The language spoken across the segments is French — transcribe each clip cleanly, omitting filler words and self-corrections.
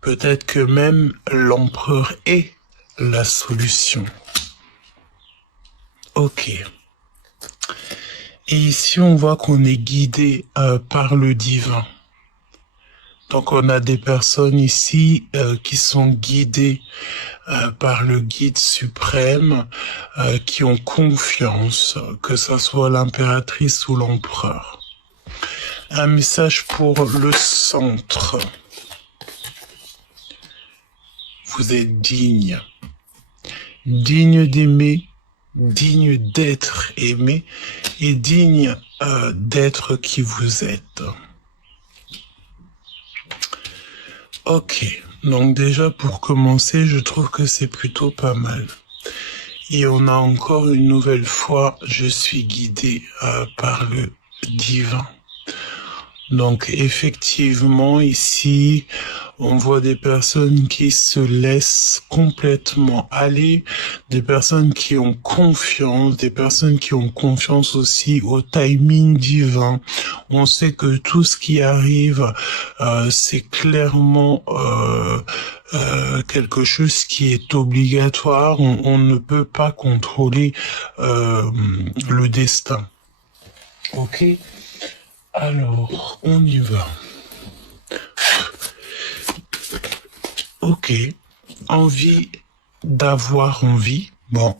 Peut-être que même l'empereur est la solution. Ok. Et ici, on voit qu'on est guidé par le divin. Donc, on a des personnes ici qui sont guidées par le guide suprême, qui ont confiance, que ce soit l'impératrice ou l'empereur. Un message pour le centre. Vous êtes digne. Digne d'aimer, digne d'être aimé et digne d'être qui vous êtes. Ok, donc déjà pour commencer, je trouve que c'est plutôt pas mal. Et on a encore une nouvelle fois, je suis guidé par le divin. Donc effectivement, ici, on voit des personnes qui se laissent complètement aller, des personnes qui ont confiance, des personnes qui ont confiance aussi au timing divin. On sait que tout ce qui arrive, c'est clairement quelque chose qui est obligatoire. On ne peut pas contrôler le destin. Ok ? Alors, on y va. Ok. Envie d'avoir envie. Bon,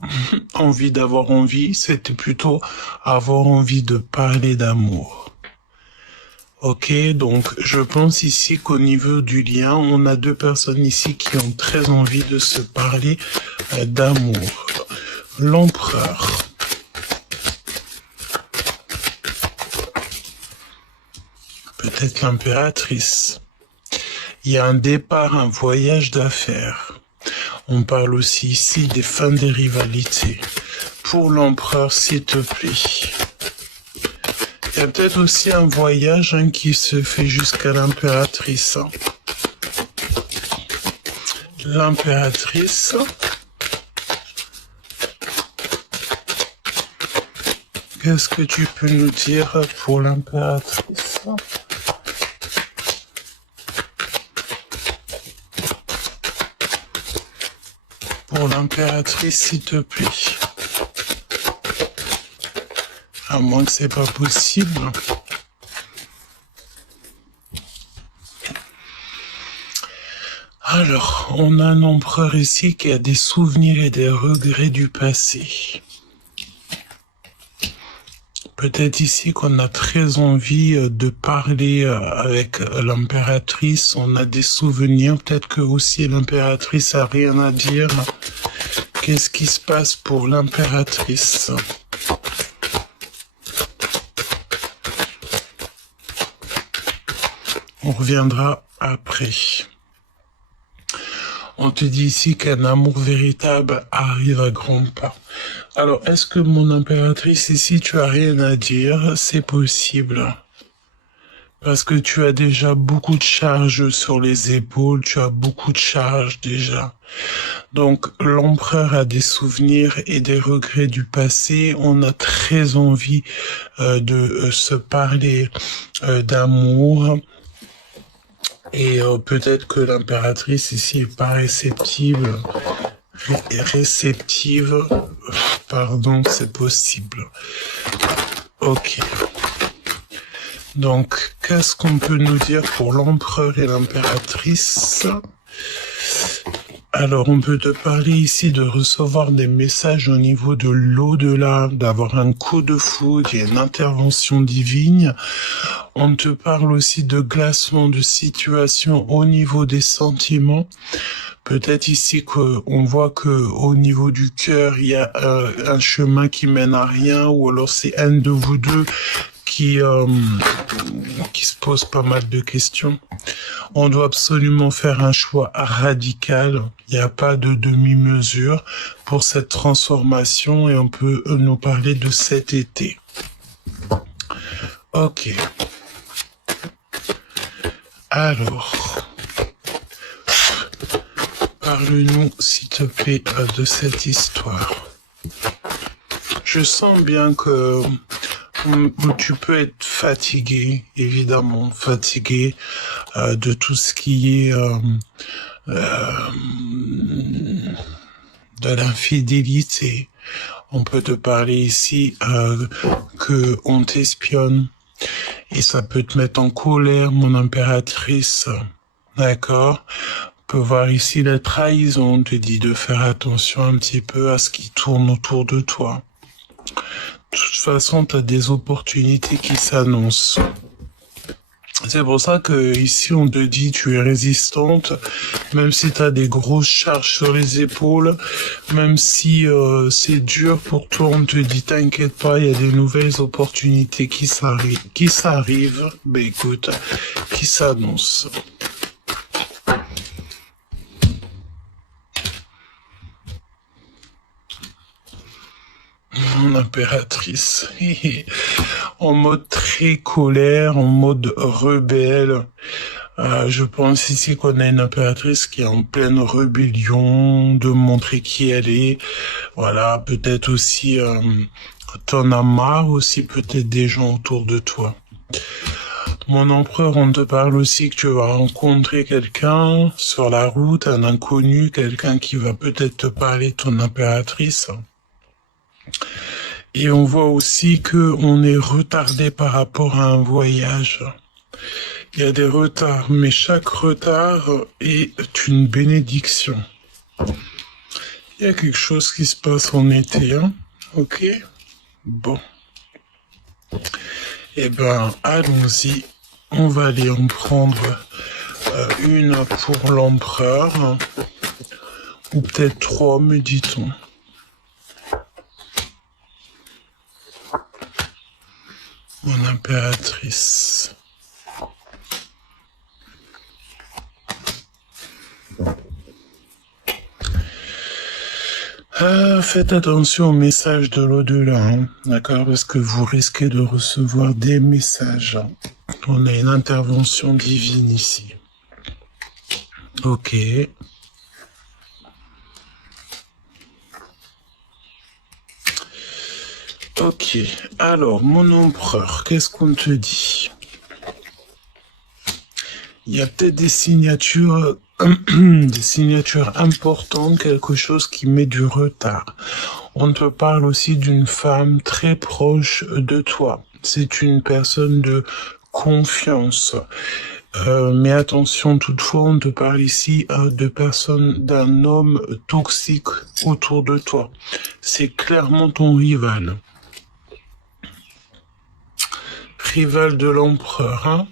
envie d'avoir envie, c'était plutôt avoir envie de parler d'amour. Ok, donc je pense ici qu'au niveau du lien, on a deux personnes ici qui ont très envie de se parler d'amour. L'empereur. Peut-être l'impératrice. Il y a un départ, un voyage d'affaires. On parle aussi ici des fins des rivalités. Pour l'empereur, s'il te plaît. Il y a peut-être aussi un voyage qui se fait jusqu'à l'impératrice. L'impératrice. Qu'est-ce que tu peux nous dire pour l'impératrice ? Pour l'impératrice, s'il te plaît. À moins que c'est pas possible. Alors, on a un empereur ici qui a des souvenirs et des regrets du passé. Peut-être ici qu'on a très envie de parler avec l'impératrice, on a des souvenirs, peut-être que aussi l'impératrice a rien à dire. Qu'est-ce qui se passe pour l'impératrice ? On reviendra après. On te dit ici qu'un amour véritable arrive à grands pas. Alors, est-ce que mon impératrice ici, tu as rien à dire? C'est possible. Parce que tu as déjà beaucoup de charges sur les épaules, tu as beaucoup de charges déjà. Donc, l'empereur a des souvenirs et des regrets du passé. On a très envie de se parler d'amour. Et peut-être que l'impératrice ici est pas réceptive. Pardon, c'est possible. Ok. Donc, qu'est-ce qu'on peut nous dire pour l'empereur et l'impératrice ? Alors, on peut te parler ici de recevoir des messages au niveau de l'au-delà, d'avoir un coup de foudre, il y a une intervention divine. On te parle aussi de glacement de situation au niveau des sentiments. Peut-être ici qu'on voit que au niveau du cœur, il y a un chemin qui mène à rien, ou alors c'est un de vous deux qui se pose pas mal de questions. On doit absolument faire un choix radical. Il n'y a pas de demi-mesure pour cette transformation et on peut nous parler de cet été. Ok. Alors, parle-nous, s'il te plaît, de cette histoire. Je sens bien que tu peux être fatigué, évidemment, fatigué de tout ce qui est de l'infidélité. On peut te parler ici que on t'espionne et ça peut te mettre en colère, mon impératrice. D'accord? On peut voir ici la trahison. On te dit de faire attention un petit peu à ce qui tourne autour de toi. De toute façon, tu as des opportunités qui s'annoncent. C'est pour ça que ici on te dit tu es résistante, même si tu as des grosses charges sur les épaules, même si c'est dur pour toi, on te dit t'inquiète pas, il y a des nouvelles opportunités qui s'arrivent, ben écoute, qui s'annoncent. Mon impératrice, en mode très colère, en mode rebelle. Je pense ici qu'on a une impératrice qui est en pleine rébellion, de montrer qui elle est. Voilà, peut-être aussi, t'en as marre aussi peut-être des gens autour de toi. Mon empereur, on te parle aussi que tu vas rencontrer quelqu'un sur la route, un inconnu, quelqu'un qui va peut-être te parler de ton impératrice. Et on voit aussi que on est retardé par rapport à un voyage. Il y a des retards, mais chaque retard est une bénédiction. Il y a quelque chose qui se passe en été, hein? Ok? Bon. Eh ben, allons-y. On va aller en prendre une pour l'empereur. Ou peut-être 3, me dit-on. Mon impératrice. Faites attention aux messages de l'au-delà, hein, d'accord, parce que vous risquez de recevoir des messages. On a une intervention divine ici. Ok. Ok, alors, mon empereur, qu'est-ce qu'on te dit? Il y a peut-être des signatures importantes, quelque chose qui met du retard. On te parle aussi d'une femme très proche de toi. C'est une personne de confiance. Mais attention, toutefois, on te parle ici d'un homme toxique autour de toi. C'est clairement ton rival. Rival de l'empereur, hein.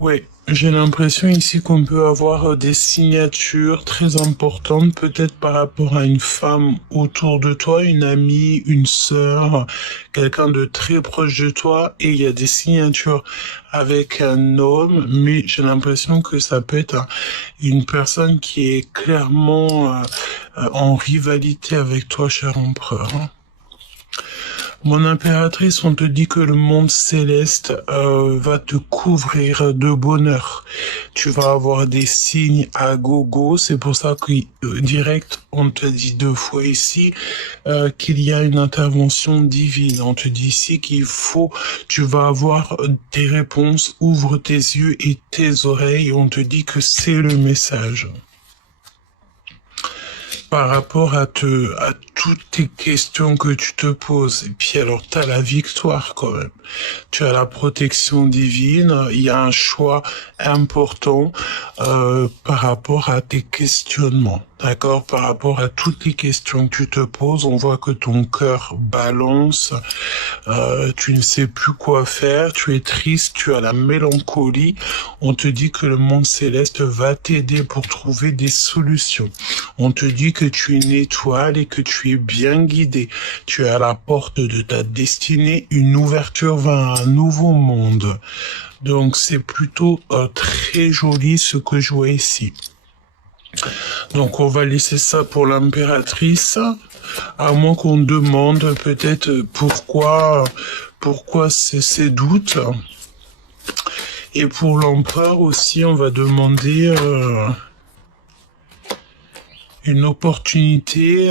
Oui, j'ai l'impression ici qu'on peut avoir des signatures très importantes, peut-être par rapport à une femme autour de toi, une amie, une sœur, quelqu'un de très proche de toi, et il y a des signatures avec un homme, mais j'ai l'impression que ça peut être une personne qui est clairement en rivalité avec toi, cher empereur, hein. Mon impératrice, on te dit que le monde céleste va te couvrir de bonheur. Tu vas avoir des signes à gogo. C'est pour ça que direct, on te dit 2 fois ici qu'il y a une intervention divine. On te dit ici tu vas avoir des réponses. Ouvre tes yeux et tes oreilles. On te dit que c'est le message. Par rapport à toutes tes questions que tu te poses. Et puis alors, tu as la victoire quand même. Tu as la protection divine. Il y a un choix important par rapport à tes questionnements. D'accord? Par rapport à toutes les questions que tu te poses, on voit que ton cœur balance. Tu ne sais plus quoi faire. Tu es triste. Tu as la mélancolie. On te dit que le monde céleste va t'aider pour trouver des solutions. On te dit que tu es une étoile et que tu es bien guidé. Tu es à la porte de ta destinée, une ouverture vers un nouveau monde. Donc c'est plutôt très joli ce que je vois ici. Donc on va laisser ça pour l'impératrice, à moins qu'on demande peut-être pourquoi ces doutes. Et pour l'empereur aussi, on va demander une opportunité,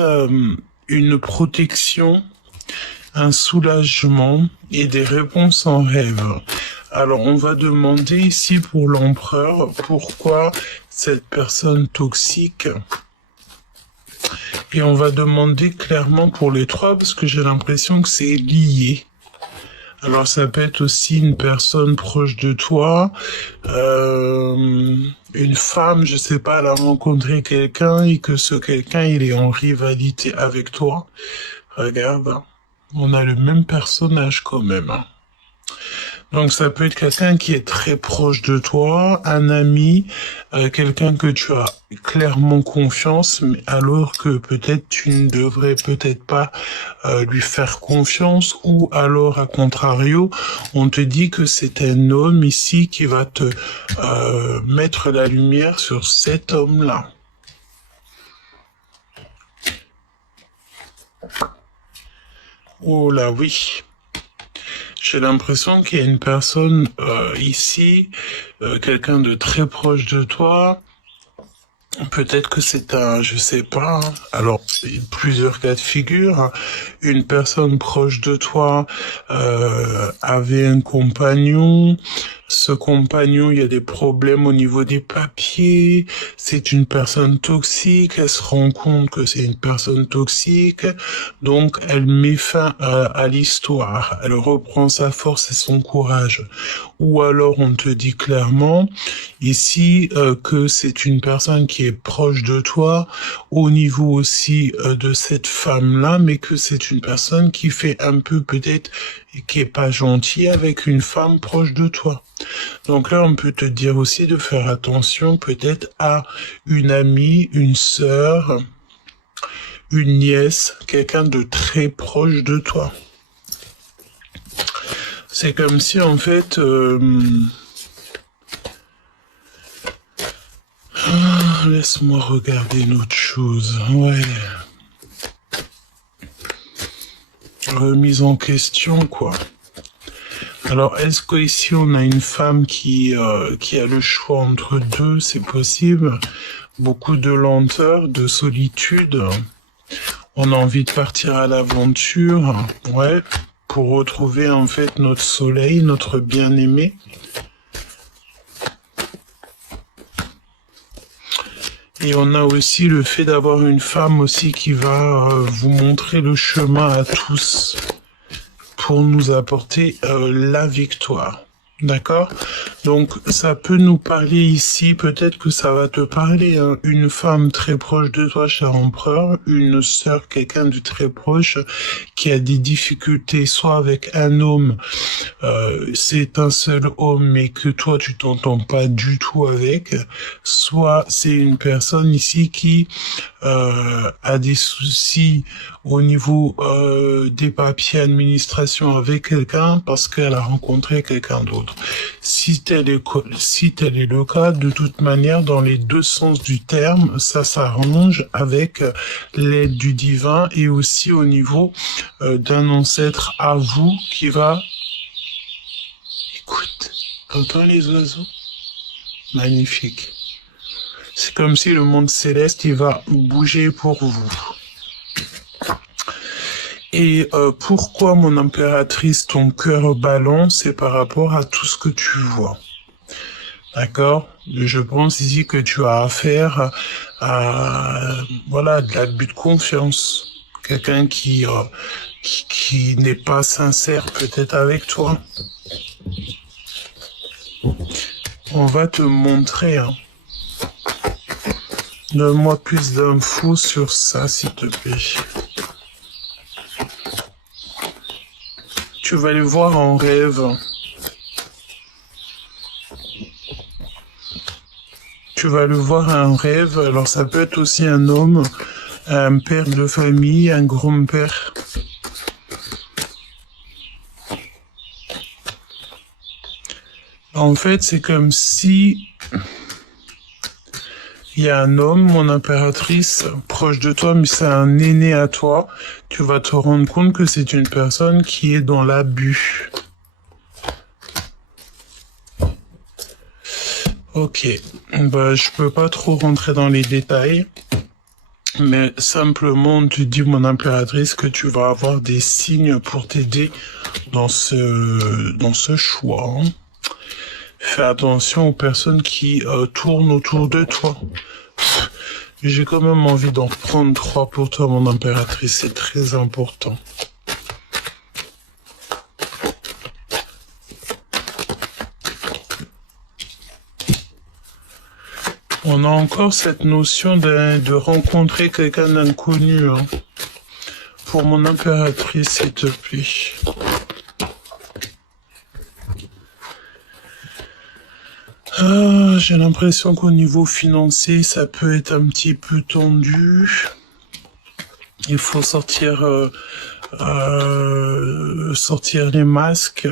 une protection, un soulagement et des réponses en rêve. Alors, on va demander ici pour l'empereur, pourquoi cette personne toxique. Et on va demander clairement pour les trois, parce que j'ai l'impression que c'est lié. Alors, ça peut être aussi une personne proche de toi, une femme, je sais pas, elle a rencontré quelqu'un et que ce quelqu'un, il est en rivalité avec toi. Regarde, on a le même personnage quand même. Donc ça peut être quelqu'un qui est très proche de toi, un ami, quelqu'un que tu as clairement confiance, mais alors que peut-être tu ne devrais peut-être pas lui faire confiance, ou alors à contrario, on te dit que c'est un homme ici qui va te mettre la lumière sur cet homme-là. Oh là oui. J'ai l'impression qu'il y a une personne ici, quelqu'un de très proche de toi. Peut-être que c'est un, je sais pas. Alors, plusieurs cas de figure. Une personne proche de toi avait un compagnon. Ce compagnon, il y a des problèmes au niveau des papiers. C'est une personne toxique. Elle se rend compte que c'est une personne toxique. Donc, elle met fin à l'histoire. Elle reprend sa force et son courage. Ou alors, on te dit clairement ici que c'est une personne qui est proche de toi, au niveau aussi de cette femme-là, mais que c'est une personne qui fait un peu peut-être, qui est pas gentille avec une femme proche de toi. Donc là, on peut te dire aussi de faire attention peut-être à une amie, une sœur, une nièce, quelqu'un de très proche de toi. C'est comme si en fait... laisse-moi regarder une autre chose. Ouais. Remise en question, quoi. Alors, est-ce qu'ici, on a une femme qui a le choix entre deux? C'est possible. Beaucoup de lenteur, de solitude. On a envie de partir à l'aventure. Ouais. Pour retrouver, en fait, notre soleil, notre bien-aimé. Et on a aussi le fait d'avoir une femme aussi qui va vous montrer le chemin à tous pour nous apporter la victoire. D'accord? Donc, ça peut nous parler ici, peut-être que ça va te parler, hein, une femme très proche de toi, cher empereur, une sœur, quelqu'un de très proche, qui a des difficultés, soit avec un homme, c'est un seul homme, mais que toi, tu t'entends pas du tout avec, soit c'est une personne ici qui a des soucis au niveau des papiers administration avec quelqu'un parce qu'elle a rencontré quelqu'un d'autre. Si tel est le cas, de toute manière, dans les deux sens du terme, ça s'arrange avec l'aide du divin et aussi au niveau d'un ancêtre à vous qui va... Écoute, t'entends les oiseaux? Magnifique. C'est comme si le monde céleste, il va bouger pour vous. Et pourquoi, mon impératrice, ton cœur balance, c'est par rapport à tout ce que tu vois. D'accord? Je pense ici que tu as affaire à, voilà, de l'abus de confiance. Quelqu'un qui n'est pas sincère peut-être avec toi. On va te montrer, hein. Donne-moi plus d'infos sur ça, s'il te plaît. Tu vas les voir en rêve. Tu vas le voir en rêve. Alors ça peut être aussi un homme, un père de famille, un grand-père. En fait, c'est comme si il y a un homme, mon impératrice, proche de toi, mais c'est un aîné à toi. Tu vas te rendre compte que c'est une personne qui est dans l'abus. Ok, bah, je peux pas trop rentrer dans les détails, mais simplement on te dit, mon impératrice, que tu vas avoir des signes pour t'aider dans ce choix. Hein. fais attention aux personnes qui tournent autour de toi. J'ai quand même envie d'en prendre 3 pour toi, mon impératrice, c'est très important. On a encore cette notion de rencontrer quelqu'un d'inconnu. Hein. Pour mon impératrice, s'il te plaît. J'ai l'impression qu'au niveau financier, ça peut être un petit peu tendu. Il faut sortir les masques.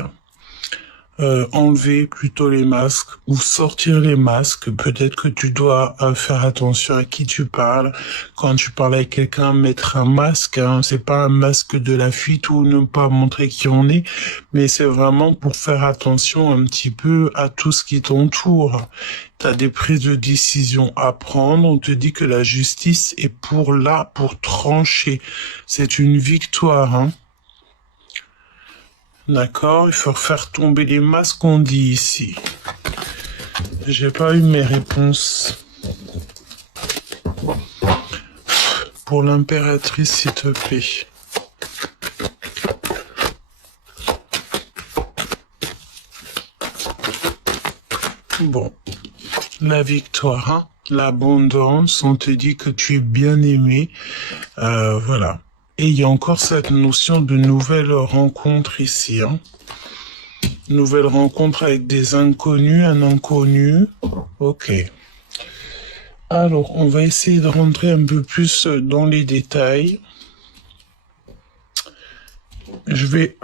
Enlever plutôt les masques ou sortir les masques. Peut-être que tu dois faire attention à qui tu parles. Quand tu parles avec quelqu'un, mettre un masque, hein, c'est pas un masque de la fuite ou ne pas montrer qui on est, mais c'est vraiment pour faire attention un petit peu à tout ce qui t'entoure. T'as des prises de décision à prendre. On te dit que la justice est pour trancher. C'est une victoire, hein. D'accord, il faut faire tomber les masques qu'on dit ici. J'ai pas eu mes réponses. Pour l'impératrice, s'il te plaît. Bon, la victoire, hein, l'abondance, on te dit que tu es bien aimé. Voilà. Et il y a encore cette notion de nouvelle rencontre ici. Hein. Nouvelle rencontre avec des inconnus, un inconnu. Ok. Alors, on va essayer de rentrer un peu plus dans les détails. Je vais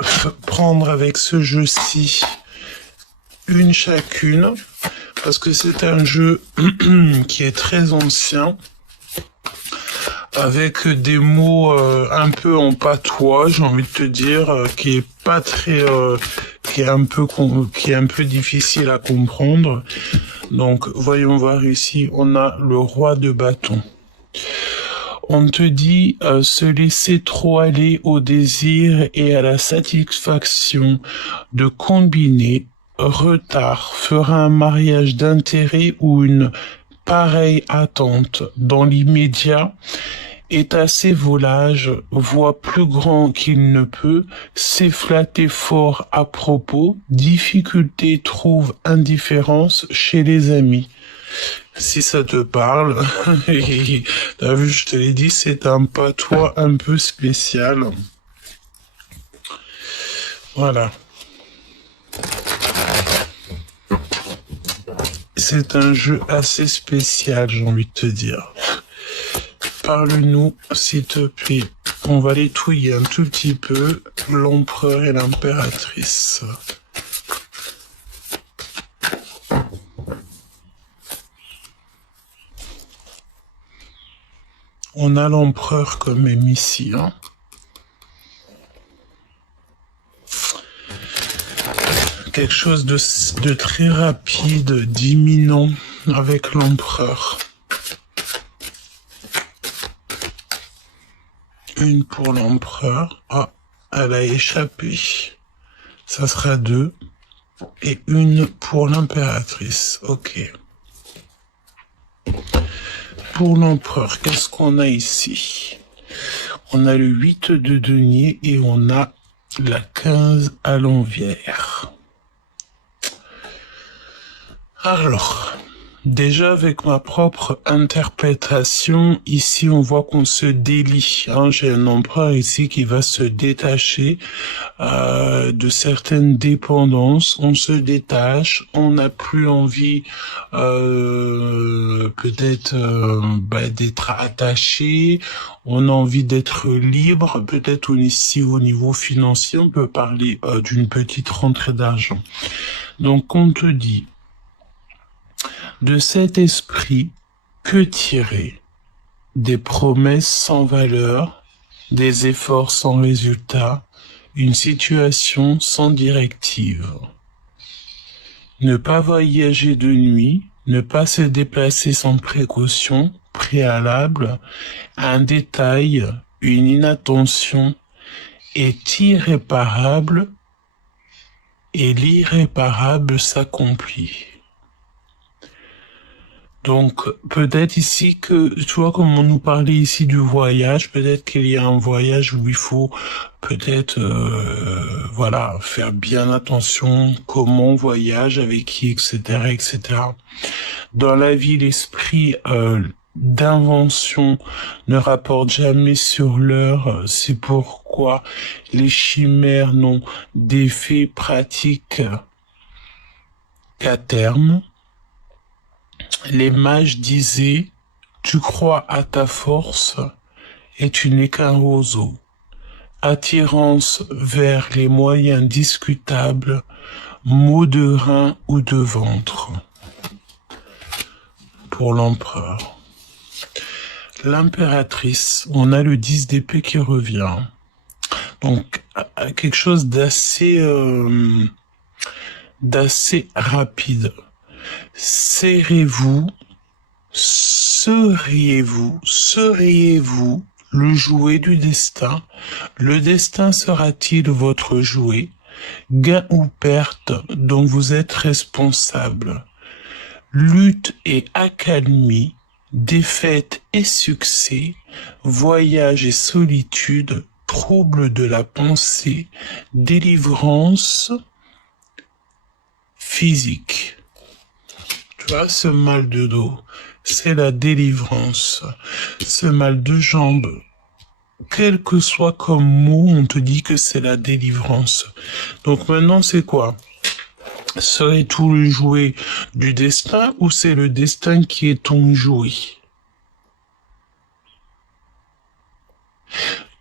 prendre avec ce jeu-ci une chacune, parce que c'est un jeu qui est très ancien, avec des mots un peu en patois, j'ai envie de te dire, qui est pas très, qui est un peu difficile à comprendre. Donc, voyons voir ici, on a le roi de bâton. On te dit se laisser trop aller au désir et à la satisfaction de combiner retard fera un mariage d'intérêt ou une pareille attente dans l'immédiat est assez volage, voit plus grand qu'il ne peut, s'est flatté fort à propos, difficulté trouve indifférence chez les amis. Si ça te parle, t'as vu, je te l'ai dit, c'est un patois un peu spécial. Voilà. C'est un jeu assez spécial, j'ai envie de te dire. Parle-nous, s'il te plaît. On va les touiller un tout petit peu, l'empereur et l'impératrice. On a l'empereur quand même ici, hein. Quelque chose de très rapide, d'imminent avec l'empereur. Une pour l'empereur. Ah, elle a échappé. Ça sera 2. Et une pour l'impératrice. Ok. Pour l'empereur, qu'est-ce qu'on a ici? On a le 8 de denier et on a la 15 à l'envers. Alors, déjà avec ma propre interprétation, ici on voit qu'on se délie. Hein. J'ai un empereur ici qui va se détacher de certaines dépendances. On se détache, on n'a plus envie peut-être d'être attaché, on a envie d'être libre. Peut-être ici au niveau financier, on peut parler d'une petite rentrée d'argent. Donc on te dit, de cet esprit, que tirer? Des promesses sans valeur, des efforts sans résultat, une situation sans directive. Ne pas voyager de nuit, ne pas se déplacer sans précaution préalable, un détail, une inattention est irréparable et l'irréparable s'accomplit. Donc, peut-être ici que, tu vois, comme on nous parlait ici du voyage, peut-être qu'il y a un voyage où il faut peut-être, voilà, faire bien attention comment on voyage, avec qui, etc., etc. Dans la vie, l'esprit d'invention ne rapporte jamais sur l'heure. C'est pourquoi les chimères n'ont d'effet pratique qu'à terme. Les mages disaient, tu crois à ta force et tu n'es qu'un roseau. Attirance vers les moyens discutables, maux de rein ou de ventre. Pour l'empereur. L'impératrice, on a le 10 d'épée qui revient. Donc, quelque chose d'assez rapide. Seriez-vous le jouet du destin? Le destin sera-t-il votre jouet? Gain ou perte dont vous êtes responsable? Lutte et accalmie, défaite et succès, voyage et solitude, trouble de la pensée, délivrance physique. Tu vois, ce mal de dos, c'est la délivrance. Ce mal de jambes, quel que soit comme mot, on te dit que c'est la délivrance. Donc maintenant, c'est quoi? Serait tout le jouet du destin ou c'est le destin qui est ton jouet?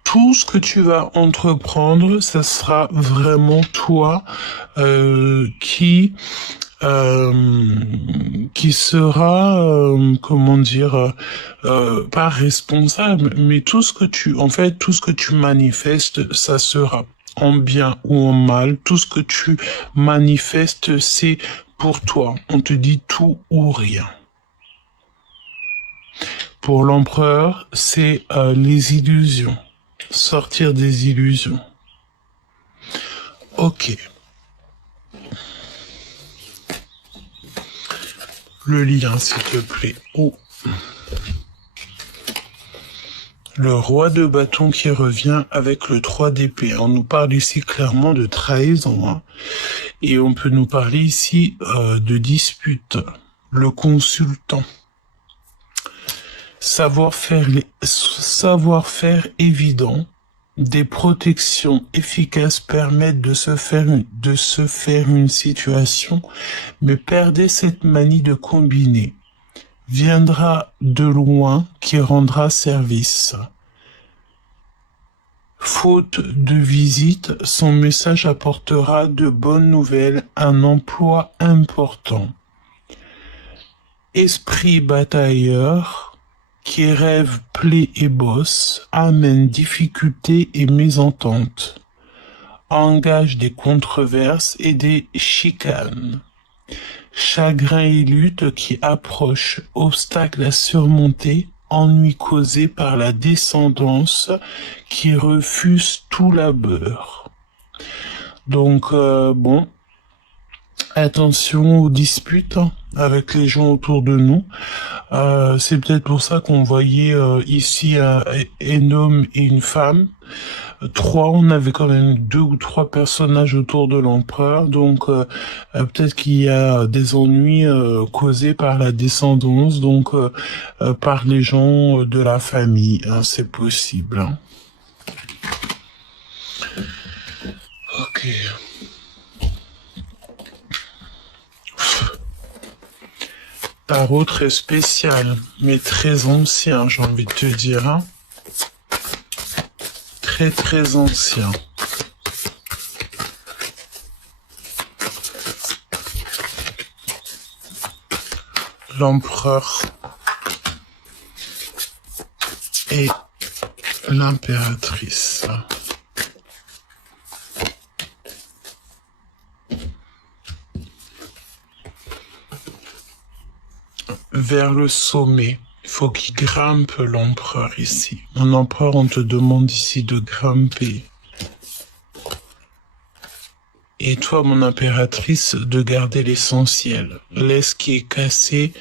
Tout ce que tu vas entreprendre, ça sera vraiment toi qui sera, comment dire, pas responsable, mais tout ce que tu manifestes, ça sera en bien ou en mal. Tout ce que tu manifestes, c'est pour toi. On te dit tout ou rien. Pour l'empereur, c'est les illusions. Sortir des illusions. Ok. Le lien, s'il te plaît. Oh. Le roi de bâton qui revient avec le 3 d'épée. On nous parle ici clairement de trahison. Hein. Et on peut nous parler ici de dispute. Le consultant. Savoir-faire évident. Des protections efficaces permettent de se faire une situation, mais perdez cette manie de combiner. Viendra de loin qui rendra service. Faute de visite, son message apportera de bonnes nouvelles, un emploi important. Esprit batailleur, qui rêve, plaie et bosse, amène difficultés et mésententes. Engage des controverses et des chicanes. Chagrin et lutte qui approchent, obstacles à surmonter, ennuis causés par la descendance qui refuse tout labeur. Donc, bon, attention aux disputes avec les gens autour de nous. C'est peut-être pour ça qu'on voyait ici un homme et une femme. On avait quand même 2 ou 3 personnages autour de l'empereur, donc peut-être qu'il y a des ennuis causés par la descendance, donc par les gens de la famille, hein, c'est possible. Hein. Ok. Tarot très spécial, mais très ancien, j'ai envie de te dire. Hein. Très très ancien. L'empereur et l'impératrice. Vers le sommet. Il faut qu'il grimpe l'empereur ici. Un empereur, on te demande ici de grimper. Et toi, mon impératrice, de garder l'essentiel. Laisse ce qui est cassé,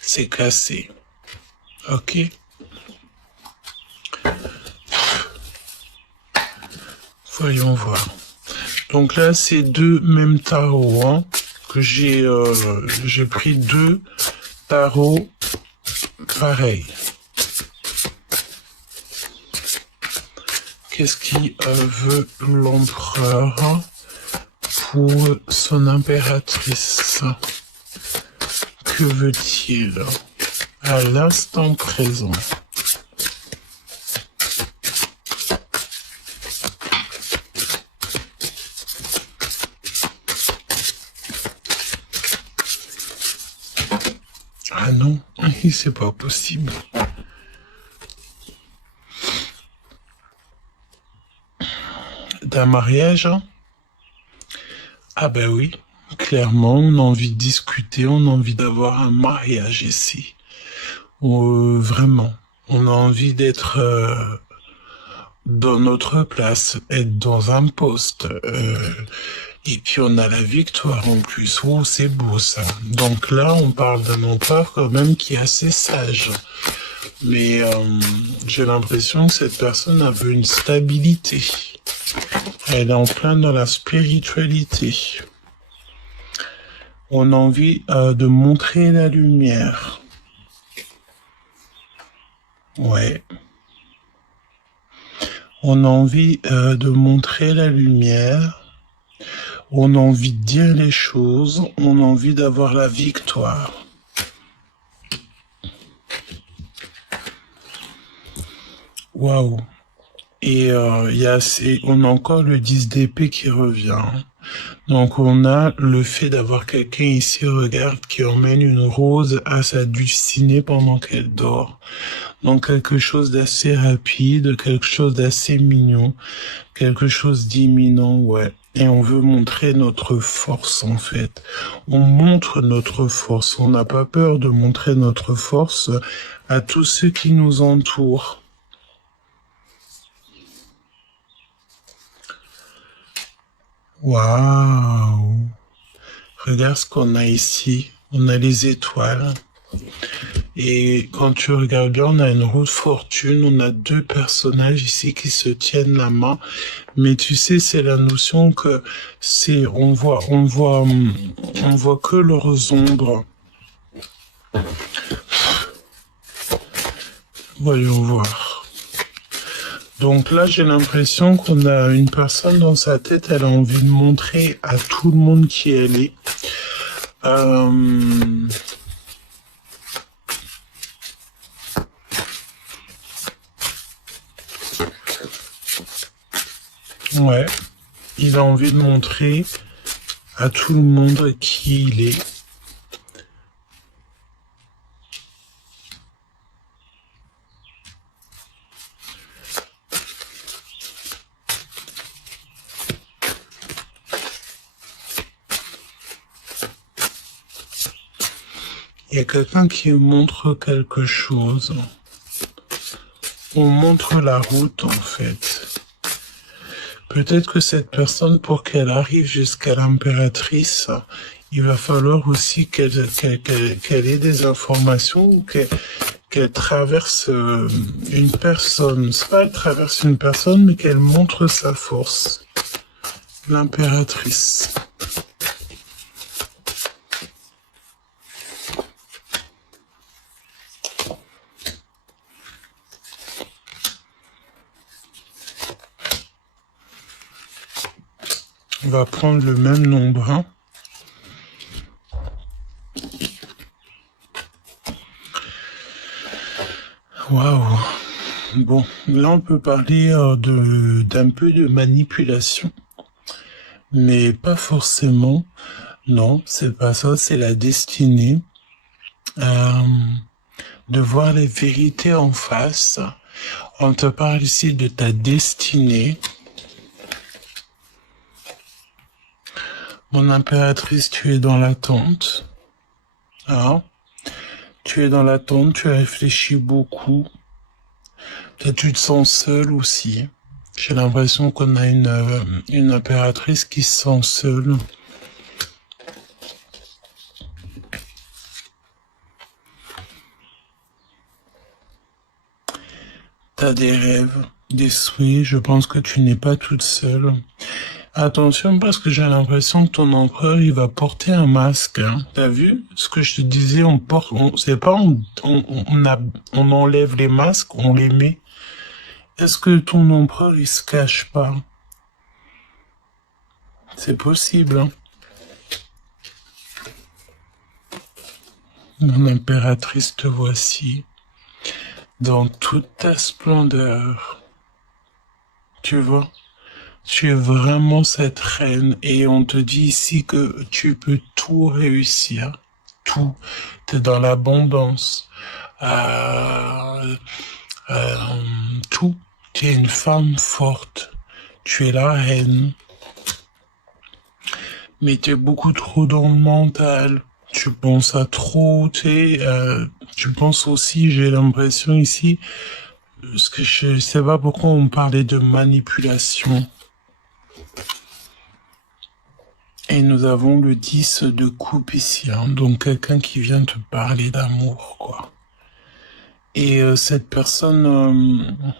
c'est cassé. Ok? Voyons voir. Donc là, c'est deux mêmes tarots, hein, que j'ai pris deux tarots pareils. Qu'est-ce qui veut l'empereur pour son impératrice? Que veut-il à l'instant présent? Ah non, c'est pas possible. D'un mariage? Ah ben oui, clairement, on a envie de discuter, on a envie d'avoir un mariage ici. Vraiment, on a envie d'être dans notre place, être dans un poste. Et puis on a la victoire en plus. Oh, c'est beau ça. Donc là, on parle d'un empereur quand même qui est assez sage. Mais j'ai l'impression que cette personne a un peu une stabilité. Elle est en plein dans la spiritualité. On a envie de montrer la lumière. Ouais. On a envie de montrer la lumière. On a envie de dire les choses. On a envie d'avoir la victoire. Waouh. Et on a encore le 10 d'épée qui revient. Donc on a le fait d'avoir quelqu'un ici, regarde, qui emmène une rose à sa dulcinée pendant qu'elle dort. Donc quelque chose d'assez rapide, quelque chose d'assez mignon, quelque chose d'imminent, ouais. Et on veut montrer notre force en fait. On montre notre force. On n'a pas peur de montrer notre force à tous ceux qui nous entourent. Waouh! Regarde ce qu'on a ici. On a les étoiles. Et quand tu regardes bien, on a une roue de fortune. On a deux personnages ici qui se tiennent la main. Mais tu sais, c'est la notion que on voit que leurs ombres. Voyons voir. Donc là, j'ai l'impression qu'on a une personne dans sa tête, elle a envie de montrer à tout le monde qui elle est. Ouais, il a envie de montrer à tout le monde qui il est. Il y a quelqu'un qui montre quelque chose. On montre la route en fait. Peut-être que cette personne, pour qu'elle arrive jusqu'à l'impératrice, il va falloir aussi qu'elle ait des informations ou qu'elle traverse une personne. C'est pas qu'elle traverse une personne, mais qu'elle montre sa force. L'impératrice. On va prendre le même nombre, hein. Waouh. Bon, là on peut parler d'un peu de manipulation, mais pas forcément. Non, c'est pas ça, c'est la destinée. De voir les vérités en face. On te parle ici de ta destinée. Mon impératrice, tu es dans l'attente. Hein? Tu es dans l'attente, tu réfléchis beaucoup. Peut-être tu te sens seul aussi. J'ai l'impression qu'on a une impératrice qui se sent seule. T'as des rêves, des souhaits, je pense que tu n'es pas toute seule. Attention parce que j'ai l'impression que ton empereur il va porter un masque. Hein. T'as vu ce que je te disais, c'est pas on enlève les masques, on les met. Est-ce que ton empereur il se cache pas? C'est possible. Hein. Mon impératrice, te voici dans toute ta splendeur. Tu vois? Tu es vraiment cette reine et on te dit ici que tu peux tout réussir. Tout. T'es dans l'abondance. Tout. Tu es une femme forte. Tu es la reine. Mais tu es beaucoup trop dans le mental. Tu penses à trop, tu penses aussi, j'ai l'impression ici, parce que je sais pas pourquoi on parlait de manipulation. Et nous avons le 10 de coupe ici, hein, donc quelqu'un qui vient te parler d'amour, quoi. Et cette personne,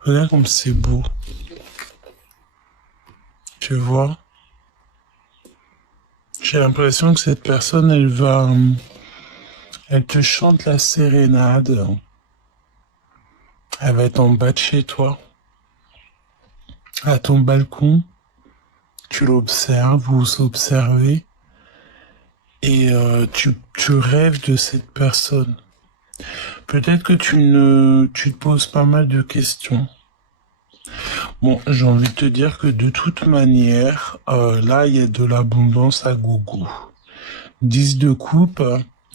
regarde comme c'est beau. Tu vois? J'ai l'impression que cette personne, elle te chante la sérénade. Elle va être en bas de chez toi, à ton balcon. Tu l'observes, vous observez, et tu rêves de cette personne. Peut-être que tu te poses pas mal de questions. Bon, j'ai envie de te dire que de toute manière, là, il y a de l'abondance à gogo. 10 de coupe,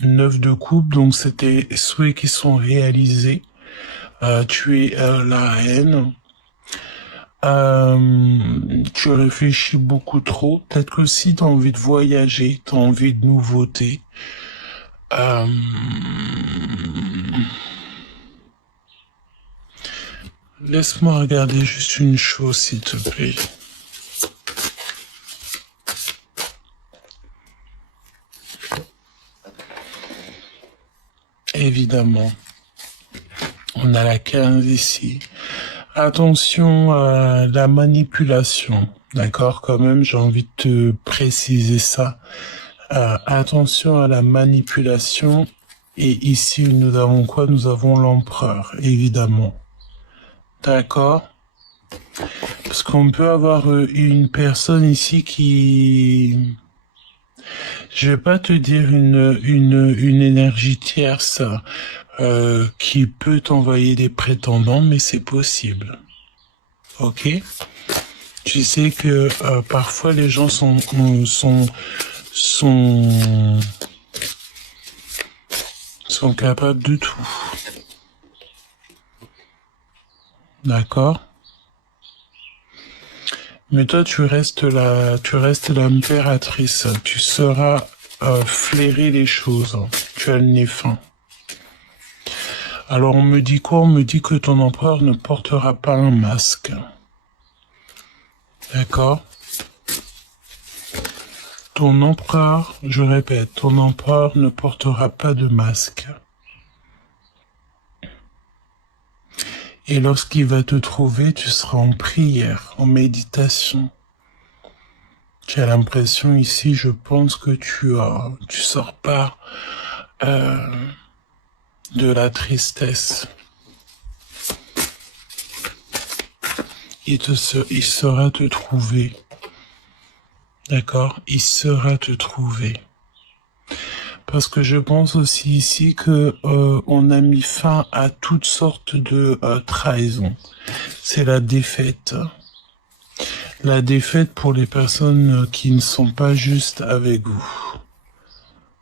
9 de coupe, donc c'était souhaits qui sont réalisés. Tu es la reine. Tu réfléchis beaucoup trop. Peut-être que si tu as envie de voyager, tu as envie de nouveautés. Laisse-moi regarder juste une chose, s'il te plaît. Évidemment. On a la 15 ici. Attention à la manipulation. D'accord, quand même, j'ai envie de te préciser ça. Attention à la manipulation. Et ici, nous avons quoi? Nous avons l'empereur, évidemment. D'accord? Parce qu'on peut avoir une personne ici qui... Je vais pas te dire une énergie tierce qui peut t'envoyer des prétendants, mais c'est possible. Ok? Tu sais que parfois les gens sont capables de tout. D'accord? Mais toi, tu restes l'impératrice. Tu sauras flairer les choses. Tu as le nez fin. Alors on me dit quoi? On me dit que ton empereur ne portera pas un masque. D'accord? Ton empereur, je répète, ton empereur ne portera pas de masque. Et lorsqu'il va te trouver, tu seras en prière, en méditation. J'ai l'impression ici, je pense que tu sors pas de la tristesse. Il saura te trouver. D'accord? Il saura te trouver. Parce que je pense aussi ici que on a mis fin à toutes sortes de trahisons. C'est la défaite. La défaite pour les personnes qui ne sont pas justes avec vous.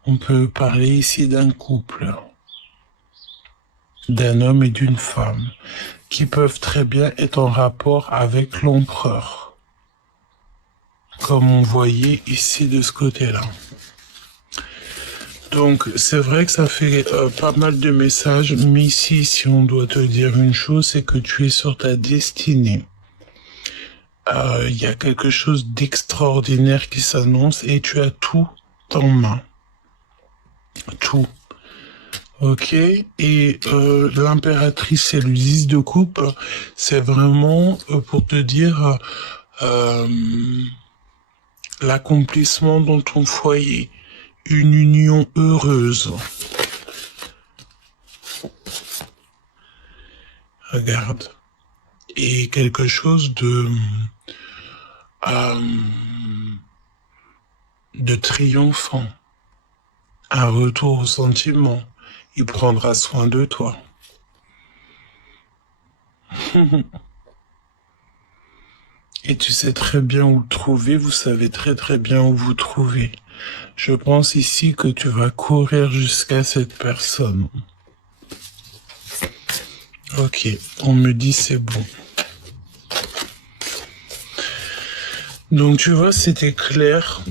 On peut parler ici d'un couple, d'un homme et d'une femme, qui peuvent très bien être en rapport avec l'empereur, comme on voyait ici de ce côté-là. Donc, c'est vrai que ça fait pas mal de messages, mais ici, si on doit te dire une chose, c'est que tu es sur ta destinée. Il y a quelque chose d'extraordinaire qui s'annonce et tu as tout en main. Tout. Ok. Et l'impératrice et le 10 de coupe, c'est vraiment pour te dire l'accomplissement dans ton foyer. Une union heureuse. Regarde. Et quelque chose de triomphant. Un retour au sentiment. Il prendra soin de toi. Et tu sais très bien où le trouver, vous savez très très bien où vous trouver. Je pense ici que tu vas courir jusqu'à cette personne. Ok, on me dit c'est bon. Donc tu vois, c'était clair.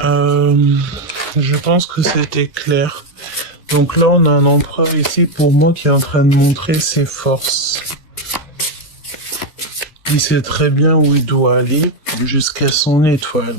Je pense que c'était clair. Donc là, on a un empereur ici pour moi qui est en train de montrer ses forces. Il sait très bien où il doit aller jusqu'à son étoile.